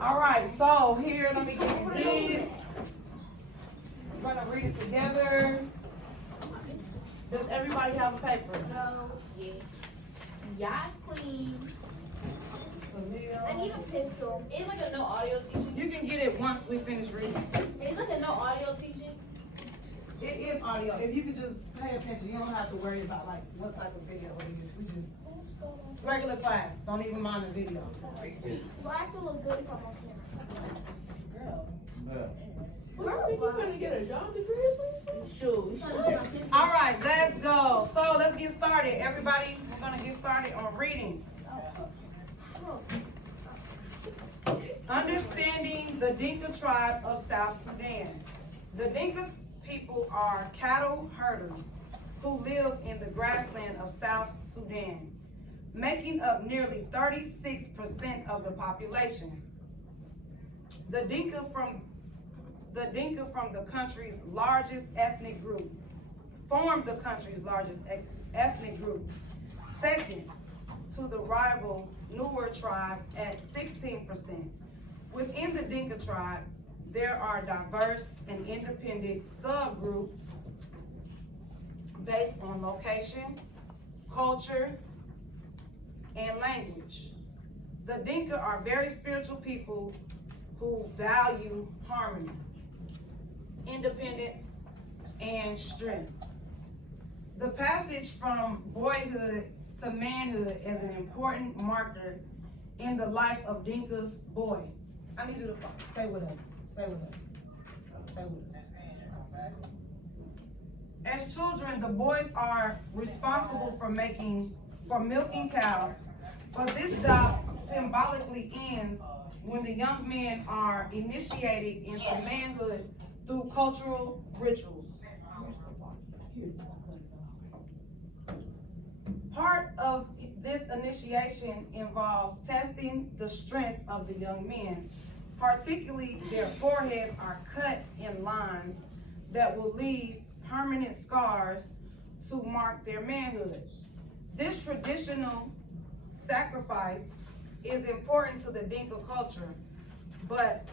All right, so here, let me get these. We're gonna read it together. Does everybody have a paper? No. Yes. Yes, queen. I need a pencil. It's like a no audio teaching. You can get it once we finish reading. It's like a no audio teaching. It is audio. If you could just pay attention, you don't have to worry about like what type of video it is. We just it's regular class. Don't even mind the video. Well, I have to look good if I'm on camera. Girl. Girl, think you finna get a job degree or something? Sure. All right, let's go. So let's get started. Everybody, we're gonna get started on reading. Understanding the Dinka tribe of South Sudan. The Dinka people are cattle herders who live in the grassland of South Sudan, making up nearly 36% of the population. The Dinka from the country's largest ethnic group, form the country's largest ethnic group, second to the rival Nuer tribe at 16%. Within the Dinka tribe, there are diverse and independent subgroups based on location, culture, and language. The Dinka are very spiritual people who value harmony, independence, and strength. The passage from boyhood to manhood is an important marker in the life of Dinka's boy. I need you to stay with us. Stay with us. Stay with us. As children, the boys are responsible for milking cows, but this job symbolically ends when the young men are initiated into manhood through cultural rituals. Part of this initiation involves testing the strength of the young men. Particularly, their foreheads are cut in lines that will leave permanent scars to mark their manhood. This traditional sacrifice is important to the Dinka culture, but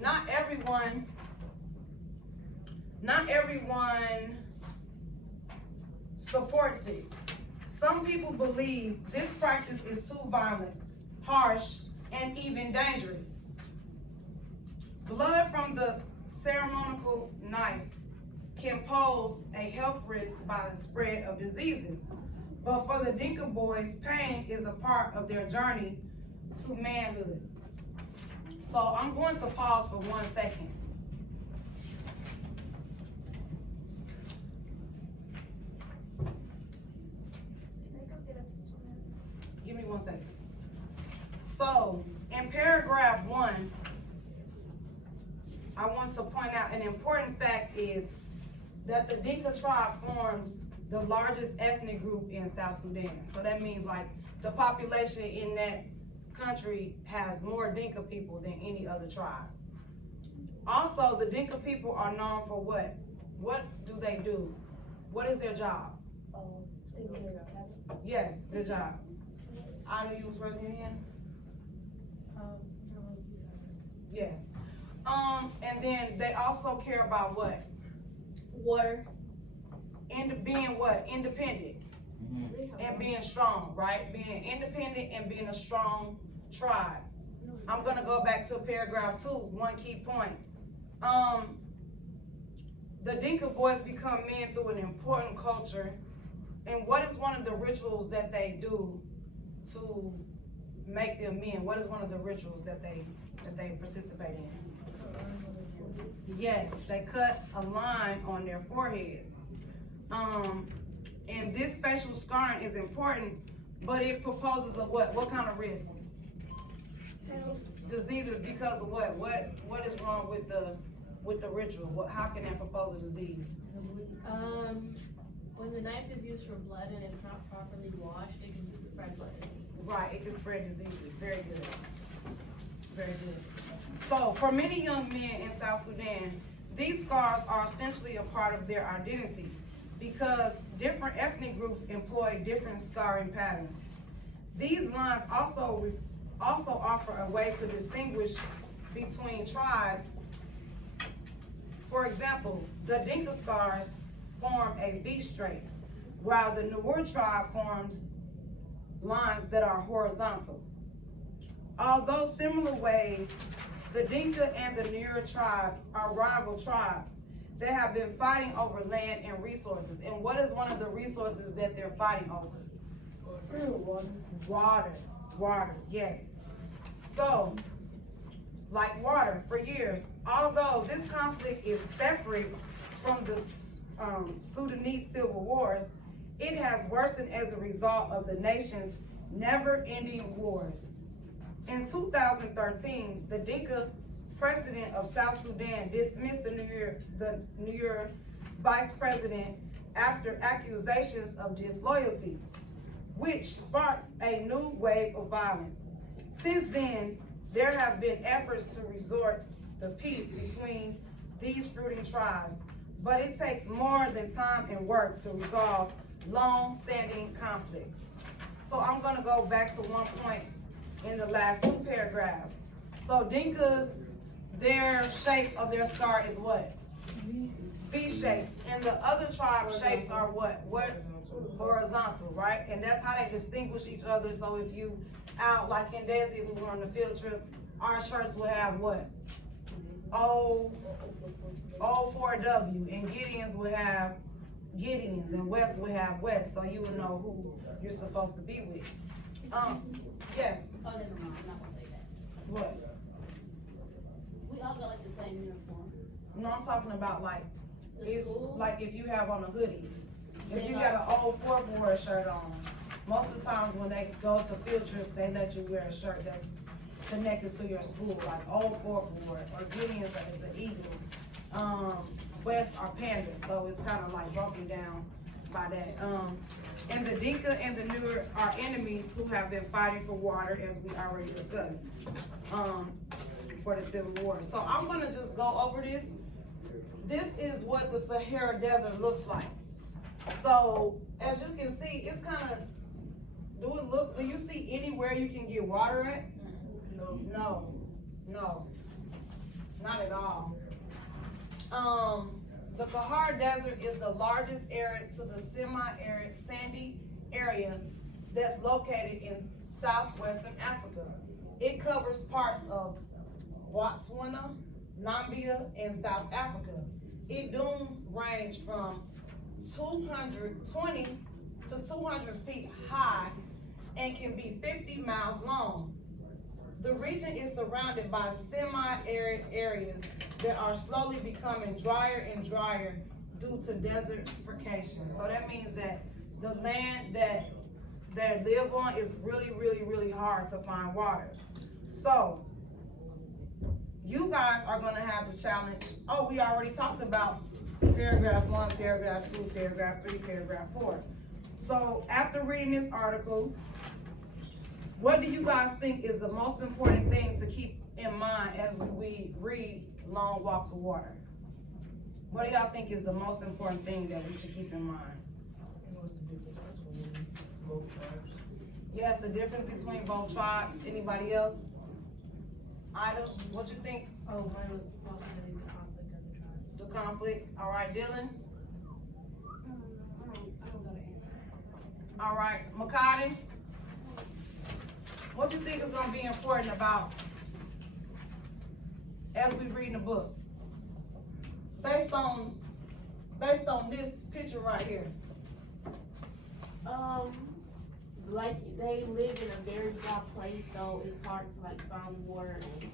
not everyone supports it. Some people believe this practice is too violent, harsh, and even dangerous. Blood from the ceremonial knife can pose a health risk by the spread of diseases. But for the Dinka boys, pain is a part of their journey to manhood. So I'm going to pause for 1 second. Give me 1 second. So in paragraph 1, I want to point out an important fact is that the Dinka tribe forms the largest ethnic group in South Sudan. So that means like the population in that country has more Dinka people than any other tribe. Also, the Dinka people are known for what? What do they do? What is their job? Yes, their job. I knew you was raising your hand? Yes. And then they also care about what? Water. And being what? Independent. And being strong, right? Being independent and being a strong tribe. I'm gonna go back to paragraph 2, one key point. The Dinka boys become men through an important culture. And what is one of the rituals that they do to make them men? What is one of the rituals that they participate in? Yes, they cut a line on their forehead. And this facial scarring is important, but it proposes a what? What kind of risk? Diseases because of what? What is wrong with the ritual? How can that propose a disease? When the knife is used for blood and it's not properly washed, it can spread blood disease. Right, it can spread diseases. Very good. Very good. So, for many young men in South Sudan, these scars are essentially a part of their identity because different ethnic groups employ different scarring patterns. These lines also also offer a way to distinguish between tribes. For example, the Dinka scars form a V shape, while the Nuer tribe forms lines that are horizontal. Although similar ways, the Dinka and the Nuer tribes are rival tribes that have been fighting over land and resources. And what is one of the resources that they're fighting over? Water, yes. So, like water, for years, although this conflict is separate from the Sudanese civil wars, it has worsened as a result of the nation's never-ending wars. In 2013, the Dinka president of South Sudan dismissed the Nuer vice president after accusations of disloyalty, which sparked a new wave of violence. Since then, there have been efforts to resort to peace between these fruiting tribes, but it takes more than time and work to resolve long-standing conflicts. So I'm gonna go back to one point in the last two paragraphs. So Dinkas, their shape of their scar is what? V shape. And the other tribe shapes are what? Horizontal, right? And that's how they distinguish each other. So if you out, like in Desi, we were on the field trip, our shirts will have what? O4W, and Gideon's would have Gideons, and West would have West, so you would know who you're supposed to be with. Yes. Oh, never mind, I'm not gonna say that. What? We all got like the same uniform. No, I'm talking about like, The it's school? like if you have on a hoodie. If Say you like- got an old Fourth Ward shirt on, most of the times when they go to field trips, they let you wear a shirt that's connected to your school, like old Fourth Ward, or Gideon's is the Eagle. West are pandas, so it's kind of like broken down by that. And the Dinka and the Nuer are enemies who have been fighting for water, as we already discussed, for the Civil War. So I'm gonna just go over this. This is what the Sahara Desert looks like. So, as you can see, it's kind of, do you see anywhere you can get water at? No, not at all. The Sahara Desert is the largest area to the semi-arid sandy area that's located in southwestern Africa. It covers parts of Botswana, Namibia, and South Africa. Its dunes range from 220 to 200 feet high and can be 50 miles long. The region is surrounded by semi-arid areas that are slowly becoming drier and drier due to desertification. So that means that the land that they live on is really hard to find water. So you guys are gonna have the challenge. Oh, we already talked about paragraph 1, paragraph 2, paragraph 3, paragraph 4. So after reading this article, what do you guys think is the most important thing to keep in mind as we read Long Walks of Water? What do y'all think is the most important thing that we should keep in mind? What's the difference between both tribes? Yes, the difference between both tribes. Anybody else? Ida, what you think? Oh, mine was also the conflict of the tribes. The conflict. All right, Dylan. I don't got an answer. All right, Makati. What do you think is gonna be important about as we read the book? Based on this picture right here. Like they live in a very dry place, so it's hard to like find water and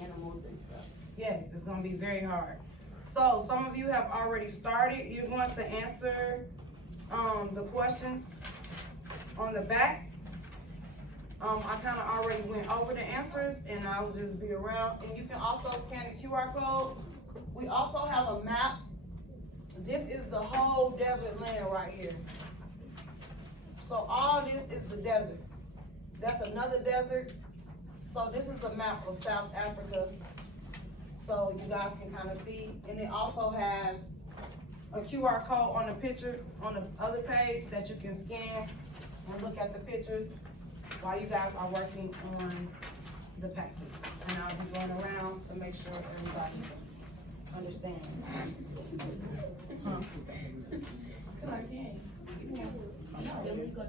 animals and stuff. Yes, it's gonna be very hard. So some of you have already started. You're going to answer the questions on the back. I kind of already went over the answers, and I will just be around. And you can also scan the QR code. We also have a map. This is the whole desert land right here. So all this is the desert. That's another desert. So this is a map of South Africa. So you guys can kind of see. And it also has a QR code on the picture on the other page that you can scan and look at the pictures. while you guys are working on the package. And I'll be going around to make sure everybody understands. Huh? Illegal